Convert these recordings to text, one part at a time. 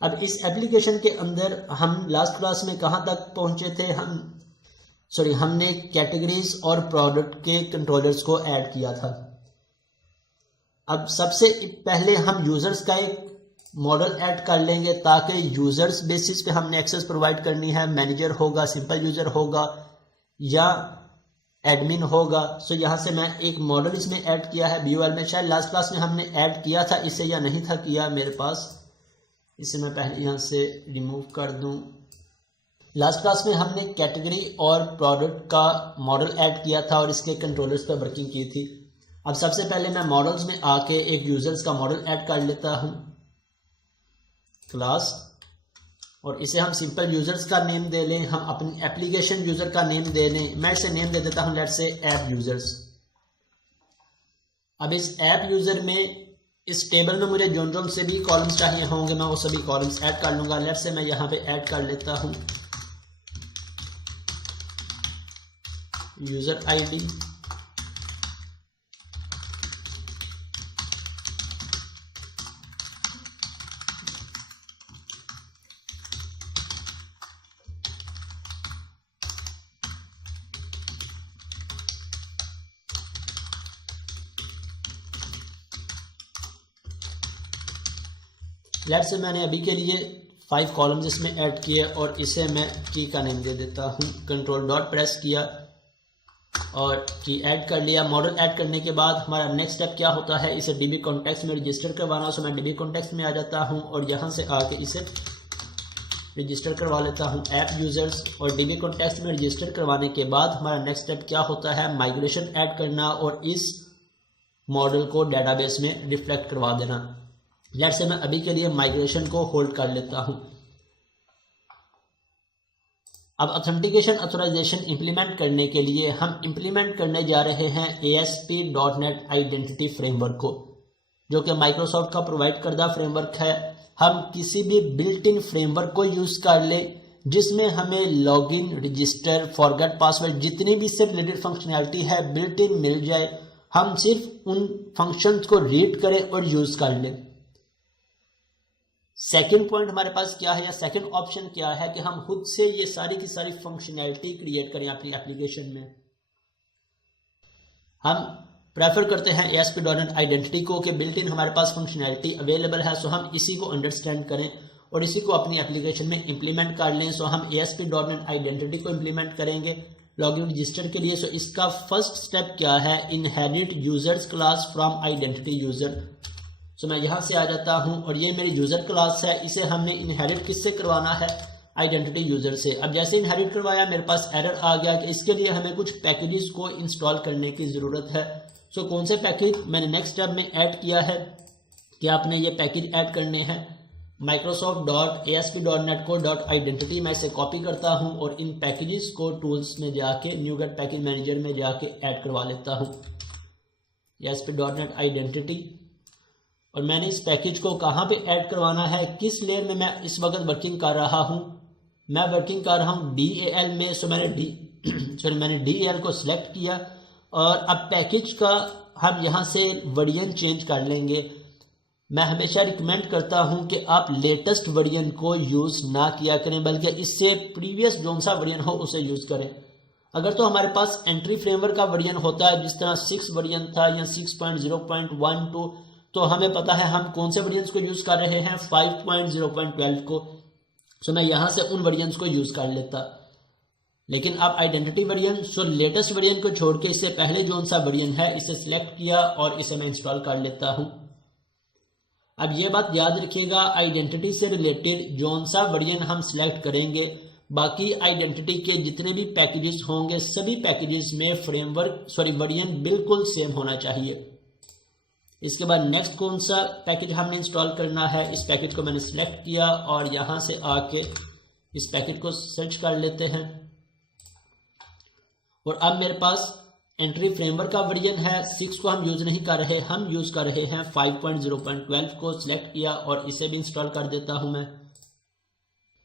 अब इस एप्लीकेशन के अंदर हम लास्ट क्लास में कहाँ तक पहुँचे थे, हमने कैटेगरीज और प्रोडक्ट के कंट्रोलर्स को ऐड किया था। अब सबसे पहले हम यूज़र्स का एक मॉडल ऐड कर लेंगे ताकि यूज़र्स बेसिस पे हमने एक्सेस प्रोवाइड करनी है। मैनेजर होगा, सिंपल यूज़र होगा या एडमिन होगा। सो यहाँ से मैं एक मॉडल इसमें ऐड किया है BOL में। शायद लास्ट क्लास में हमने ऐड किया था इसे या नहीं था किया मेरे पास, इसे मैं पहले यहाँ से रिमूव कर दूँ। लास्ट क्लास में हमने कैटेगरी और प्रोडक्ट का मॉडल ऐड किया था और इसके कंट्रोलर्स पर वर्किंग की थी। अब सबसे पहले मैं मॉडल्स में आके एक यूज़र्स का मॉडल ऐड कर लेता हूँ, क्लास, और इसे हम सिंपल यूज़र्स का नेम दे लें, हम अपनी एप्लीकेशन यूज़र का नेम दे लें। मैं इसे नेम दे देता हूँ लेट्स से ऐप यूज़र्स। अब इस ऐप यूज़र में इस टेबल में मुझे जोन से भी कॉलम्स चाहिए होंगे, मैं वो सभी कॉलम्स ऐड कर लूँगा। लेट्स से मैं यहाँ पे ऐड कर लेता हूँ यूज़र ID, लेट्स से मैंने अभी के लिए 5 कॉलम्स इसमें ऐड किए और इसे मैं की का नेम दे देता हूँ। कंट्रोल डॉट प्रेस किया और की ऐड कर लिया। मॉडल ऐड करने के बाद हमारा नेक्स्ट स्टेप क्या होता है, इसे DB कॉन्टेक्स्ट में रजिस्टर करवाना। सो मैं DB कॉन्टेक्स्ट में आ जाता हूँ और यहाँ से आके इसे रजिस्टर करवा लेता हूँ ऐप यूज़र्स। और DB कॉन्टेक्स्ट में रजिस्टर करवाने के बाद हमारा नेक्स्ट स्टेप क्या होता है, माइग्रेशन ऐड करना और इस मॉडल को डेटाबेस में रिफ्लेक्ट करवा देना। लेट्स से मैं अभी के लिए माइग्रेशन को होल्ड कर लेता हूं। अब ऑथेंटिकेशन ऑथराइजेशन इंप्लीमेंट करने के लिए हम इंप्लीमेंट करने जा रहे हैं ASP.NET आइडेंटिटी फ्रेमवर्क को, जो कि माइक्रोसॉफ्ट का प्रोवाइड करदा फ्रेमवर्क है। हम किसी भी बिल्ट इन फ्रेमवर्क को यूज़ कर ले जिसमें हमें लॉगिन, रजिस्टर, फॉरगेट पासवर्ड, जितनी भी इससे रिलेटेड फंक्शनैलिटी है बिल्ट इन मिल जाए। हम सिर्फ उन फंक्शंस को रीड करें और यूज़ कर लें। सेकंड पॉइंट हमारे पास क्या है या सेकंड ऑप्शन क्या है कि हम खुद से ये सारी की सारी फंक्शनैलिटी क्रिएट करें अपनी एप्लीकेशन में। हम प्रेफर करते हैं ASP.NET आइडेंटिटी को कि बिल्ट इन हमारे पास फंक्शनैलिटी अवेलेबल है। सो हम इसी को अंडरस्टैंड करें और इसी को अपनी एप्लीकेशन में इंप्लीमेंट कर लें। सो हम ASP.NET आइडेंटिटी को इंप्लीमेंट करेंगे लॉगिन रजिस्टर के लिए। सो इसका फर्स्ट स्टेप क्या है, inherit users class from identity user. So मैं यहाँ से आ जाता हूँ और ये मेरी यूज़र क्लास है, इसे हमने इनहेरिट किससे करवाना है, आइडेंटिटी यूज़र से। अब जैसे इनहेरिट करवाया मेरे पास एरर आ गया कि इसके लिए हमें कुछ पैकेजेस को इंस्टॉल करने की ज़रूरत है। सो कौन से पैकेज मैंने नेक्स्ट स्टेप में ऐड किया है कि आपने ये पैकेज ऐड करने हैं microsoft.asp.net को .identity। मैं इसे कॉपी करता हूँ और इन पैकेजेस को टूल्स में जाके न्यूगेट पैकेज मैनेजर में जाके ऐड करवा लेता हूँ ASP.NET आइडेंटिटी। और मैंने इस पैकेज को कहाँ पे ऐड करवाना है, किस लेयर में मैं इस वक्त वर्किंग कर रहा हूँ, मैं वर्किंग कर रहा हूँ DAL में। सो मैंने DAL को सिलेक्ट किया और अब पैकेज का हम यहाँ से वर्जन चेंज कर लेंगे। मैं हमेशा रिकमेंड करता हूँ कि आप लेटेस्ट वर्जन को यूज़ ना किया करें, बल्कि इससे प्रीवियस जो सा वर्जन हो उसे यूज़ करें। अगर तो हमारे पास एंट्री फ्रेमवर्क का वर्जन होता है जिस तरह 6 वर्जन था या 6.0.12, तो हमें पता है हम कौन से वर्जन्स को यूज़ कर रहे हैं, 5.0.12 को। सो मैं यहाँ से उन वर्जन्स को यूज़ कर लेता। लेकिन अब आइडेंटिटी वर्जन, सो लेटेस्ट वर्जन को छोड़ के इससे पहले जो सा वर्जन है इसे सिलेक्ट किया और इसे मैं इंस्टॉल कर लेता हूँ। अब ये बात याद रखिएगा, आइडेंटिटी से रिलेटेड जो सा वर्जन हम सिलेक्ट करेंगे, बाकी आइडेंटिटी के जितने भी पैकेजेस होंगे सभी पैकेजेस में वर्जन बिल्कुल सेम होना चाहिए। इसके बाद नेक्स्ट कौन सा पैकेज हमने इंस्टॉल करना है, इस पैकेज को मैंने सिलेक्ट किया और यहाँ से आके इस पैकेज को सर्च कर लेते हैं। और अब मेरे पास एंट्री फ्रेमवर्क का वर्जन है 6 को हम यूज़ नहीं कर रहे, हम यूज़ कर रहे हैं 5.0.12 को। सिलेक्ट किया और इसे भी इंस्टॉल कर देता हूँ मैं।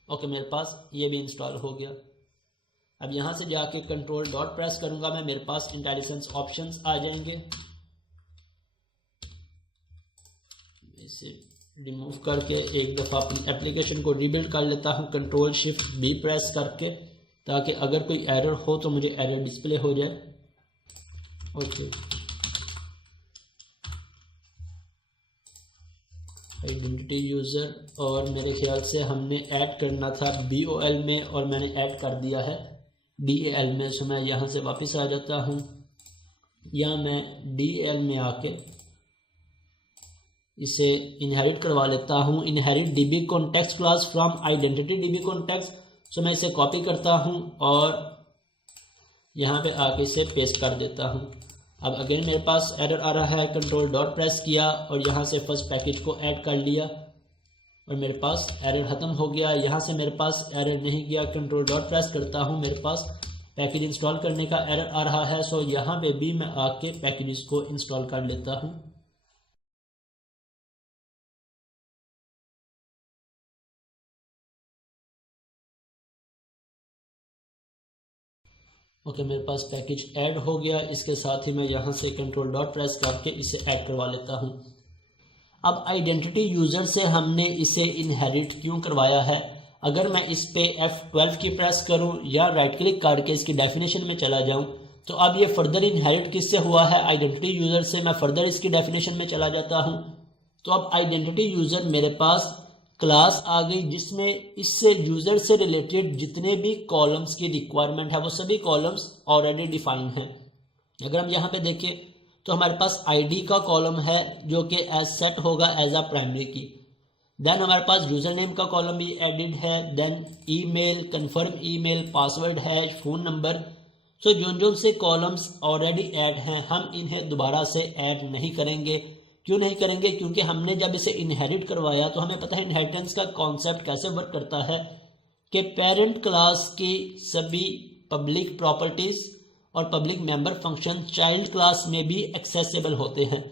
ओके, मेरे पास ये भी इंस्टॉल हो गया। अब यहाँ से जाके कंट्रोल डॉट प्रेस करूँगा मैं, मेरे पास इंटेलिजेंस ऑप्शंस आ जाएंगे। इसे रिमूव करके एक दफ़ा अपनी एप्लीकेशन को रीबिल्ड कर लेता हूँ कंट्रोल शिफ्ट बी प्रेस करके, ताकि अगर कोई एरर हो तो मुझे एरर डिस्प्ले हो जाए। ओके, आइडेंटिटी यूज़र, और मेरे ख्याल से हमने ऐड करना था BOL में और मैंने ऐड कर दिया है DAL में। सो मैं यहाँ से वापस आ जाता हूँ, या मैं DAL में आके इसे इनहेरिट करवा लेता हूँ। Inherit DB context class from identity DB context. So मैं इसे कॉपी करता हूँ और यहाँ पे आके इसे पेस्ट कर देता हूँ। अब अगेन मेरे पास एरर आ रहा है, कंट्रोल डॉट प्रेस किया और यहाँ से फर्स्ट पैकेज को ऐड कर लिया और मेरे पास एरर ख़त्म हो गया। यहाँ से मेरे पास एरर नहीं गया, कंट्रोल डॉट प्रेस करता हूँ, मेरे पास पैकेज इंस्टॉल करने का एरर आ रहा है। सो यहाँ पे भी मैं आके पैकेजेस को इंस्टॉल कर लेता हूँ। ओके, मेरे पास पैकेज ऐड हो गया। इसके साथ ही मैं यहाँ से कंट्रोल डॉट प्रेस करके इसे ऐड करवा लेता हूँ। अब आइडेंटिटी यूज़र से हमने इसे इनहेरिट क्यों करवाया है? अगर मैं इस पे F12 की प्रेस करूँ या राइट क्लिक करके इसकी डेफिनेशन में चला जाऊँ, तो अब ये फर्दर इनहेरिट किससे हुआ है? आइडेंटिटी यूज़र से। मैं फर्दर इसकी डेफिनेशन में चला जाता हूँ, तो अब आइडेंटिटी यूज़र मेरे पास क्लास आ गई जिसमें इससे यूज़र से रिलेटेड जितने भी कॉलम्स की रिक्वायरमेंट है वो सभी कॉलम्स ऑलरेडी डिफाइन हैं। अगर हम यहाँ पे देखें तो हमारे पास आईडी का कॉलम है जो कि एज सेट होगा as a primary key. Then हमारे पास यूज़र नेम का कॉलम भी एडिड है। Then email, confirm email, password है, फ़ोन नंबर। सो जो से कॉलम्स ऑलरेडी ऐड हैं हम इन्हें दोबारा से ऐड नहीं करेंगे। क्यों नहीं करेंगे? क्योंकि हमने जब इसे इनहेरिट करवाया तो हमें पता है इनहेरिटेंस का कॉन्सेप्ट कैसे वर्क करता है कि पेरेंट क्लास की सभी पब्लिक प्रॉपर्टीज और public member function child class में भी एक्सेसिबल होते हैं।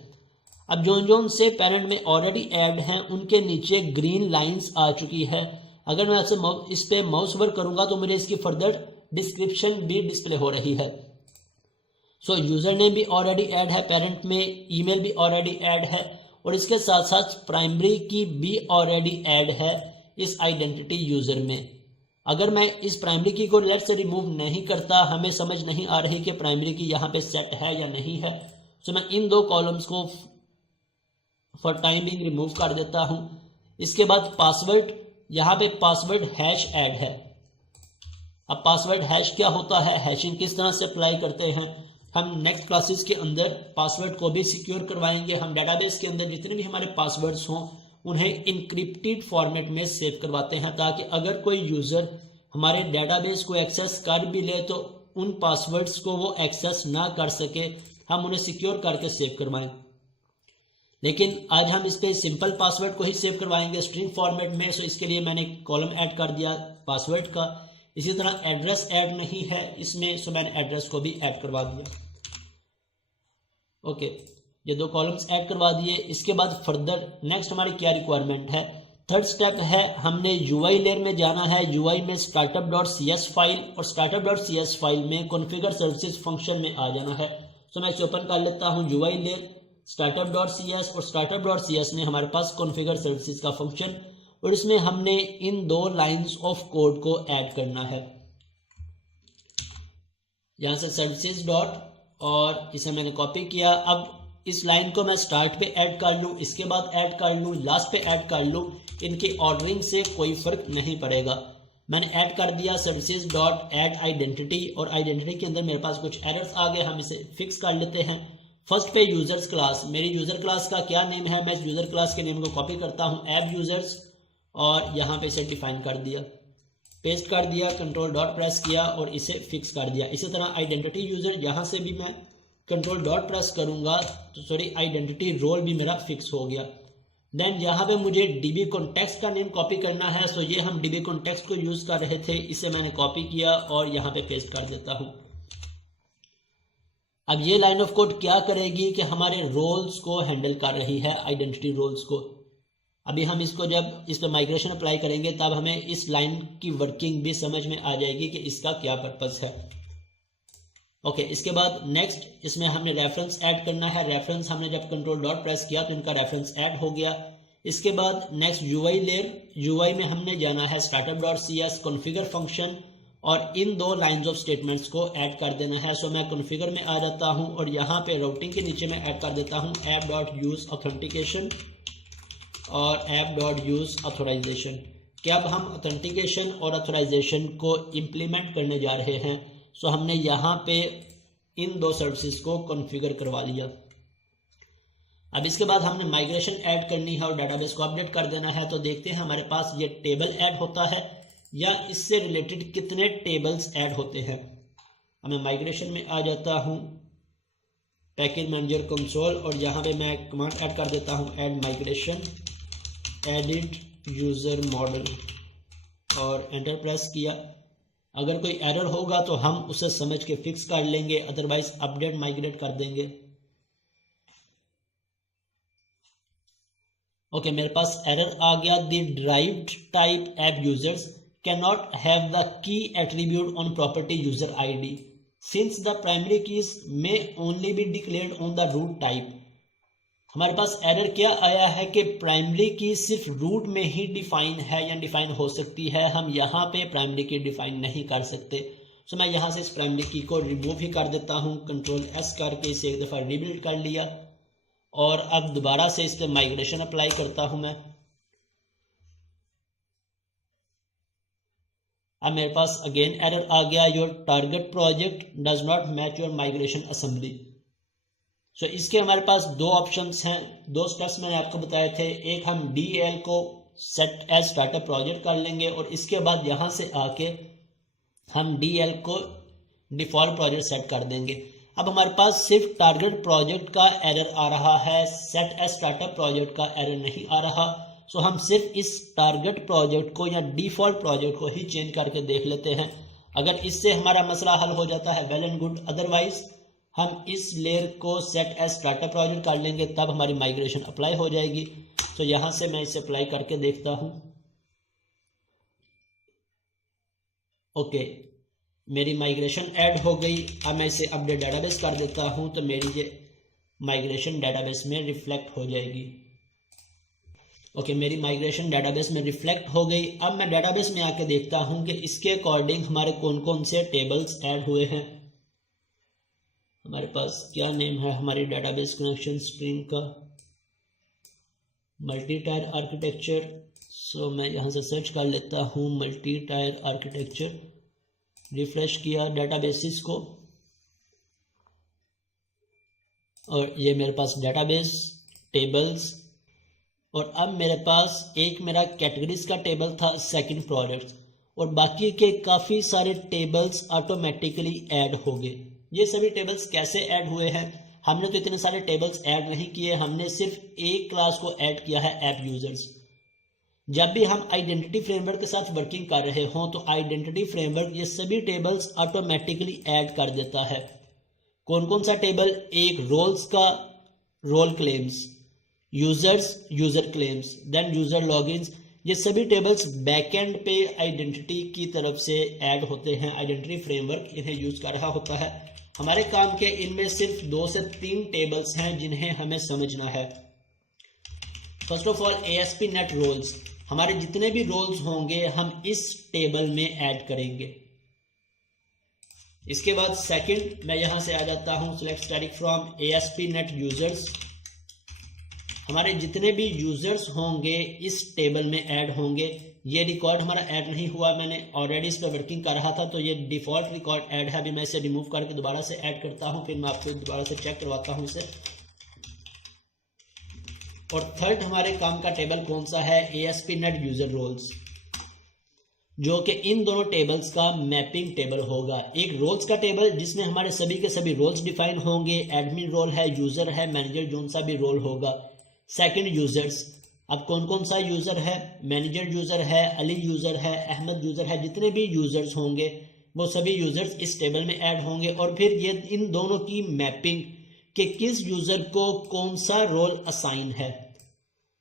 अब जो से पेरेंट में ऑलरेडी ऐड हैं उनके नीचे ग्रीन लाइंस आ चुकी है। अगर मैं इस पे माउस वर्क करूंगा तो मुझे इसकी फर्दर डिस्क्रिप्शन भी डिस्प्ले हो रही है। सो यूज़र नेम भी ऑलरेडी ऐड है पेरेंट में, ईमेल भी ऑलरेडी ऐड है और इसके साथ साथ प्राइमरी की भी ऑलरेडी ऐड है इस आइडेंटिटी यूज़र में। अगर मैं इस प्राइमरी की को लेट से रिमूव नहीं करता, हमें समझ नहीं आ रही कि प्राइमरी की यहाँ पे सेट है या नहीं है। सो मैं इन दो कॉलम्स को फॉर टाइम बिंग रिमूव कर देता हूँ। इसके बाद पासवर्ड, यहाँ पे पासवर्ड हैश ऐड है। अब पासवर्ड हैश क्या होता है, हैशिंग किस तरह से अप्लाई करते हैं, हम नेक्स्ट क्लासेस के अंदर पासवर्ड को भी सिक्योर करवाएंगे। हम डेटाबेस के अंदर जितने भी हमारे पासवर्ड्स हों उन्हें इनक्रिप्टेड फॉर्मेट में सेव करवाते हैं, ताकि अगर कोई यूज़र हमारे डेटाबेस को एक्सेस कर भी ले तो उन पासवर्ड्स को वो एक्सेस ना कर सके, हम उन्हें सिक्योर करके सेव करवाएं। लेकिन आज हम इस पर सिंपल पासवर्ड को ही सेव करवाएंगे स्ट्रिंग फॉर्मेट में। सो इसके लिए मैंने कॉलम ऐड कर दिया पासवर्ड का। इसी तरह एड्रेस ऐड नहीं है इसमें, सो मैंने एड्रेस को भी ऐड करवा दिया। ओके, ये दो कॉलम्स ऐड करवा दिए। इसके बाद फर्दर नेक्स्ट हमारी क्या रिक्वायरमेंट है? थर्ड स्टेप है हमने यूआई लेयर में जाना है। यूआई में startup.cs फाइल और startup.cs फाइल में कॉन्फ़िगर सर्विसेज फंक्शन में आ जाना है। सो मैं इसे ओपन कर लेता हूँ यूआई लेयर, startup.cs और startup.cs में हमारे पास कॉन्फ़िगर सर्विसेज का फंक्शन, और इसमें हमने इन दो लाइंस ऑफ कोड को ऐड करना है। यहाँ से सर्विसेज डॉट और इसे मैंने कॉपी किया। अब इस लाइन को मैं स्टार्ट पे ऐड कर लूँ, इसके बाद ऐड कर लूँ, लास्ट पे ऐड कर लूँ, इनकी ऑर्डरिंग से कोई फर्क नहीं पड़ेगा। मैंने ऐड कर दिया सर्विसेज डॉट ऐड आइडेंटिटी, और आइडेंटिटी के अंदर मेरे पास कुछ एरर्स आ गए, हम इसे फिक्स कर लेते हैं। फर्स्ट पे यूजर्स क्लास, मेरी यूजर क्लास का क्या नेम है, मैं इस यूजर क्लास के नेम को कॉपी करता हूँ एब यूजर्स, और यहाँ पे इसे डिफाइन कर दिया, पेस्ट कर दिया, कंट्रोल डॉट प्रेस किया और इसे फिक्स कर दिया। इसी तरह आइडेंटिटी यूजर, यहाँ से भी मैं कंट्रोल डॉट प्रेस करूंगा तो सॉरी आइडेंटिटी रोल भी मेरा फिक्स हो गया। देन यहाँ पे मुझे डीबी कॉन्टेक्स्ट का नेम कॉपी करना है। सो ये हम डीबी कॉन्टेक्स्ट को यूज कर रहे थे, इसे मैंने कॉपी किया और यहाँ पे पेस्ट कर देता हूँ। अब ये लाइन ऑफ कोड क्या करेगी कि हमारे रोल्स को हैंडल कर रही है, आइडेंटिटी रोल्स को। अभी हम इसको जब इस पर माइग्रेशन अप्लाई करेंगे तब हमें इस लाइन की वर्किंग भी समझ में आ जाएगी कि इसका क्या पर्पस है। ओके, इसके बाद नेक्स्ट इसमें हमने रेफरेंस ऐड करना है। रेफरेंस हमने जब कंट्रोल डॉट प्रेस किया तो इनका रेफरेंस ऐड हो गया। इसके बाद नेक्स्ट यूआई लेयर, यूआई में हमने जाना है startup.cs कॉन्फ़िगर फंक्शन और इन दो लाइंस ऑफ स्टेटमेंट्स को ऐड कर देना है। सो मैं कॉन्फ़िगर में आ जाता हूं और यहाँ पे राउटिंग के नीचे मैं ऐड कर देता हूं app.use ऑथेंटिकेशन और app.use ऑथोराइजेशन। कि अब हम ऑथेंटिकेशन और ऑथोराइजेशन को इम्प्लीमेंट करने जा रहे हैं। सो हमने यहाँ पे इन दो सर्विसेज को कॉन्फ़िगर करवा लिया। अब इसके बाद हमने माइग्रेशन ऐड करनी है और डेटाबेस को अपडेट कर देना है। तो देखते हैं हमारे पास ये टेबल ऐड होता है या इससे रिलेटेड कितने टेबल्स ऐड होते हैं। अब मैं माइग्रेशन में आ जाता हूँ, पैकेज मैनेजर कंसोल, और यहाँ पे मैं कमांड ऐड कर देता हूँ add migration edit user model और एंटर प्रेस किया। अगर कोई एरर होगा तो हम उसे समझ के फिक्स कर लेंगे, अदरवाइज अपडेट माइग्रेट कर देंगे। ओके, मेरे पास एरर आ गया, the derived type app users can not have the key attribute on property user ID since the primary keys में only be declared on the root type. हमारे पास error क्या आया है कि प्राइमरी की सिर्फ रूट में ही डिफाइन है या डिफाइन हो सकती है, हम यहाँ पे प्राइमरी की डिफाइन नहीं कर सकते। सो मैं यहाँ से इस प्राइमरी की को रिमूव ही कर देता हूँ, कंट्रोल एस करके इसे एक दफ़ा रीबिल्ड कर लिया और अब दोबारा से इस पर माइग्रेशन अप्लाई करता हूँ मैं। अब मेरे पास अगेन एरर आ गया, your target project does not match your migration assembly. So इसके हमारे पास दो ऑप्शंस हैं, दो स्टेप्स मैंने आपको बताए थे। एक हम DL को सेट एज स्टार्टअप प्रोजेक्ट कर लेंगे और इसके बाद यहाँ से आके हम DL को डिफॉल्ट प्रोजेक्ट सेट कर देंगे। अब हमारे पास सिर्फ टारगेट प्रोजेक्ट का एरर आ रहा है, सेट एज स्टार्टअप प्रोजेक्ट का एरर नहीं आ रहा। सो हम सिर्फ इस टारगेट प्रोजेक्ट को या डिफॉल्ट प्रोजेक्ट को ही चेंज करके देख लेते हैं। अगर इससे हमारा मसला हल हो जाता है वेल एंड गुड, अदरवाइज हम इस लेयर को सेट एज स्टार्टअप प्रोजेक्ट कर लेंगे, तब हमारी माइग्रेशन अप्लाई हो जाएगी। तो यहाँ से मैं इसे अप्लाई करके देखता हूँ। ओके, मेरी माइग्रेशन ऐड हो गई। अब मैं इसे अपडेट डेटाबेस कर देता हूँ तो मेरी ये माइग्रेशन डेटाबेस में रिफ्लेक्ट हो जाएगी। ओके, मेरी माइग्रेशन डेटाबेस में रिफ्लेक्ट हो गई। अब मैं डेटाबेस में आके देखता हूँ कि इसके अकॉर्डिंग हमारे कौन कौन से टेबल्स ऐड हुए हैं। हमारे पास क्या नेम है हमारी डेटाबेस कनेक्शन स्ट्रीम का, मल्टी टायर आर्किटेक्चर। सो मैं यहाँ से सर्च कर लेता हूँ मल्टी टायर आर्किटेक्चर, रिफ्रेश किया डेटाबेसिस को और ये मेरे पास डेटाबेस टेबल्स, और अब मेरे पास एक मेरा कैटेगरीज का टेबल था, सेकंड प्रोडक्ट्स, और बाकी के काफ़ी सारे टेबल्स ऑटोमेटिकली ऐड हो गए। ये सभी टेबल्स कैसे ऐड हुए हैं? हमने तो इतने सारे टेबल्स ऐड नहीं किए, हमने सिर्फ एक क्लास को ऐड किया है ऐप यूजर्स। जब भी हम आइडेंटिटी फ्रेमवर्क के साथ वर्किंग कर रहे हों तो आइडेंटिटी फ्रेमवर्क ये सभी टेबल्स ऑटोमेटिकली ऐड कर देता है। कौन कौन सा टेबल? एक रोल्स का role claims, users user claims, then user logins. ये सभी टेबल्स बैकएंड पे आइडेंटिटी की तरफ से ऐड होते हैं, आइडेंटिटी फ्रेमवर्क इन्हें यूज कर रहा होता है। हमारे काम के इनमें सिर्फ 2 से 3 टेबल्स हैं जिन्हें हमें समझना है। First of all ASP.NET roles, हमारे जितने भी रोल्स होंगे हम इस टेबल में ऐड करेंगे। इसके बाद सेकंड मैं यहां से आ जाता हूं, select static from ASP.NET users. हमारे जितने भी यूजर्स होंगे इस टेबल में ऐड होंगे। ये रिकॉर्ड हमारा ऐड नहीं हुआ, मैंने ऑलरेडी इस पर वर्किंग कर रहा था तो ये डिफॉल्ट रिकॉर्ड ऐड है। अभी मैं इसे रिमूव करके दोबारा से ऐड करता हूं, फिर मैं आपको दोबारा से चेक करवाता हूं इसे। और थर्ड हमारे काम का टेबल कौन सा है? ASP.NET यूजर रोल्स, जो कि इन दोनों टेबल्स का मैपिंग टेबल होगा। एक रोल्स का टेबल जिसमें हमारे सभी के सभी रोल्स डिफाइन होंगे, एडमिन रोल है, यूजर है, मैनेजर जोन सा भी रोल होगा। सेकंड यूजर्स, अब कौन कौन सा यूजर है? मैनेजर यूजर है, अली यूजर है, अहमद यूजर है। जितने भी यूजर्स होंगे वो सभी यूजर्स इस टेबल में ऐड होंगे। और फिर ये इन दोनों की मैपिंग कि किस यूजर को कौन सा रोल असाइन है,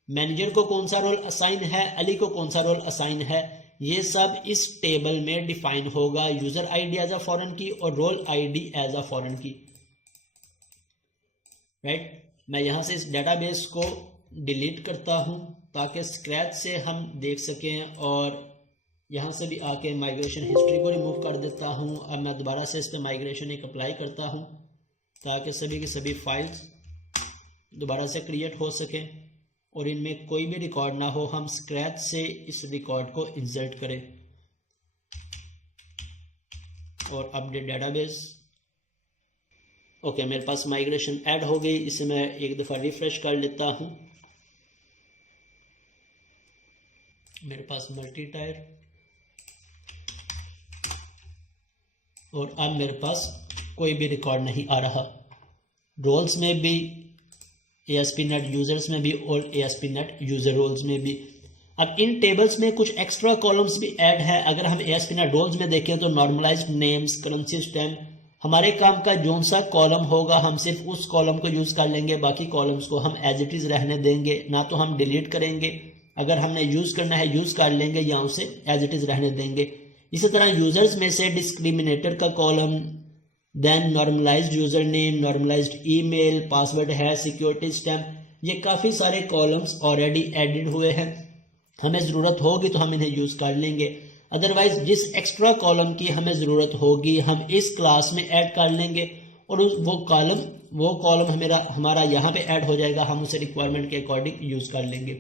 मैनेजर को कौन सा रोल असाइन है, अली को कौन सा रोल असाइन है, ये सब इस टेबल में डिफाइन होगा। User ID as a foreign key और role ID as a foreign key. Right, मैं यहां से इस डेटाबेस को डिलीट करता हूं ताकि स्क्रैच से हम देख सकें। और यहाँ से भी आके माइग्रेशन हिस्ट्री को रिमूव कर देता हूँ। अब मैं दोबारा से इस पर माइग्रेशन एक अप्लाई करता हूँ ताकि सभी की सभी फाइल्स दोबारा से क्रिएट हो सकें और इनमें कोई भी रिकॉर्ड ना हो। हम स्क्रैच से इस रिकॉर्ड को इंसर्ट करें और अपडेट डेटाबेस। ओके, मेरे पास माइग्रेशन ऐड हो गई। इसे मैं एक दफ़ा रिफ्रेश कर लेता हूँ। मेरे पास मल्टी टायर और अब मेरे पास कोई भी रिकॉर्ड नहीं आ रहा। रोल्स में भी, ASP.NET यूज़र्स में भी और ASP.NET यूज़र रोल्स में भी। अब इन टेबल्स में कुछ एक्स्ट्रा कॉलम्स भी ऐड है। अगर हम ASP.NET रोल्स में देखें तो नॉर्मलाइज्ड नेम्स, करेंसी स्टैम्प, हमारे काम का जो सा कॉलम होगा हम सिर्फ उस कॉलम को यूज़ कर लेंगे, बाकी कॉलम्स को हम एज इट इज़ रहने देंगे, ना तो हम डिलीट करेंगे। अगर हमने यूज़ करना है यूज़ कर लेंगे या उसे एज इट इज़ रहने देंगे। इसी तरह यूज़र्स में से डिस्क्रिमिनेटर का column, then normalised user name, normalised email, password है, सिक्योरिटी स्टैम्प, ये काफ़ी सारे कॉलम्स ऑलरेडी एडिड हुए हैं। हमें ज़रूरत होगी तो हम इन्हें यूज़ कर लेंगे, अदरवाइज जिस एक्स्ट्रा कॉलम की हमें ज़रूरत होगी हम इस क्लास में ऐड कर लेंगे और वो कॉलम हमारा यहाँ पे ऐड हो जाएगा। हम उसे रिक्वायरमेंट के अकॉर्डिंग यूज़ कर लेंगे।